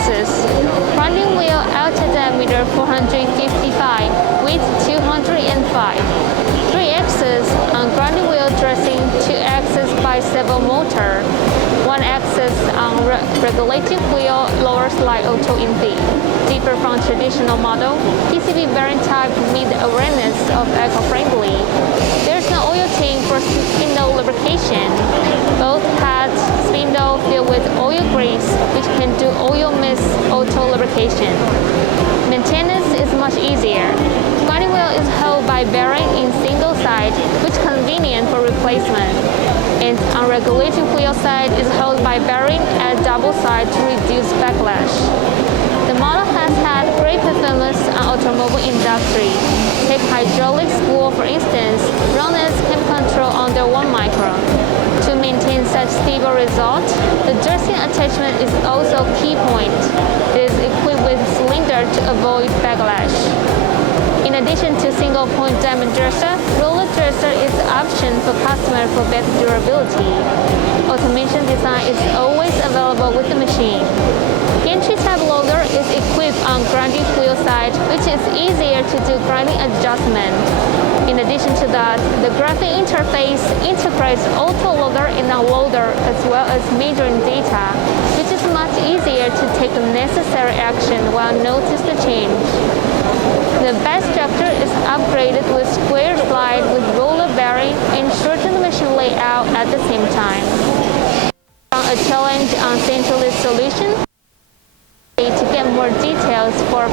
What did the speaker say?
axis. Grinding wheel outer diameter 455, width 205. 3-axis on grinding wheel dressing 2-axis bi-servo motor. 1-axis on regulative wheel lower slide auto in V. Differ from traditional model, PCB bearing type meet the awareness of eco-friendly. There's no oil tank for spindle lubrication. Both had spindle filled with oil grease, which can do oil mist auto lubrication. Maintenance is much easier. Grinding wheel is held by bearing in single side, which is convenient for replacement. And on regulative wheel side is held by bearing at double side to reduce backlash. The model has had great performance on automobile industry. Take hydraulic spool for instance, run as cam control under 1 micron. To maintain such stable result, the dressing attachment is also a key point. It is equipped with cylinder to avoid backlash. In addition to single-point diamond dresser, roller dresser is an option for customer for better durability. Automation design is always available with the machine. Gantry type loader is equipped on grinding wheel side, which is easier to do grinding adjustment. In addition to that, the graphic interface integrates auto loader and unloader as well as measuring data, which is much easier to take the necessary action while notice the change. The best structure is upgraded with square slide with roller bearing and shorten the machine layout at the same time. A challenge on centerless solution. To get more details for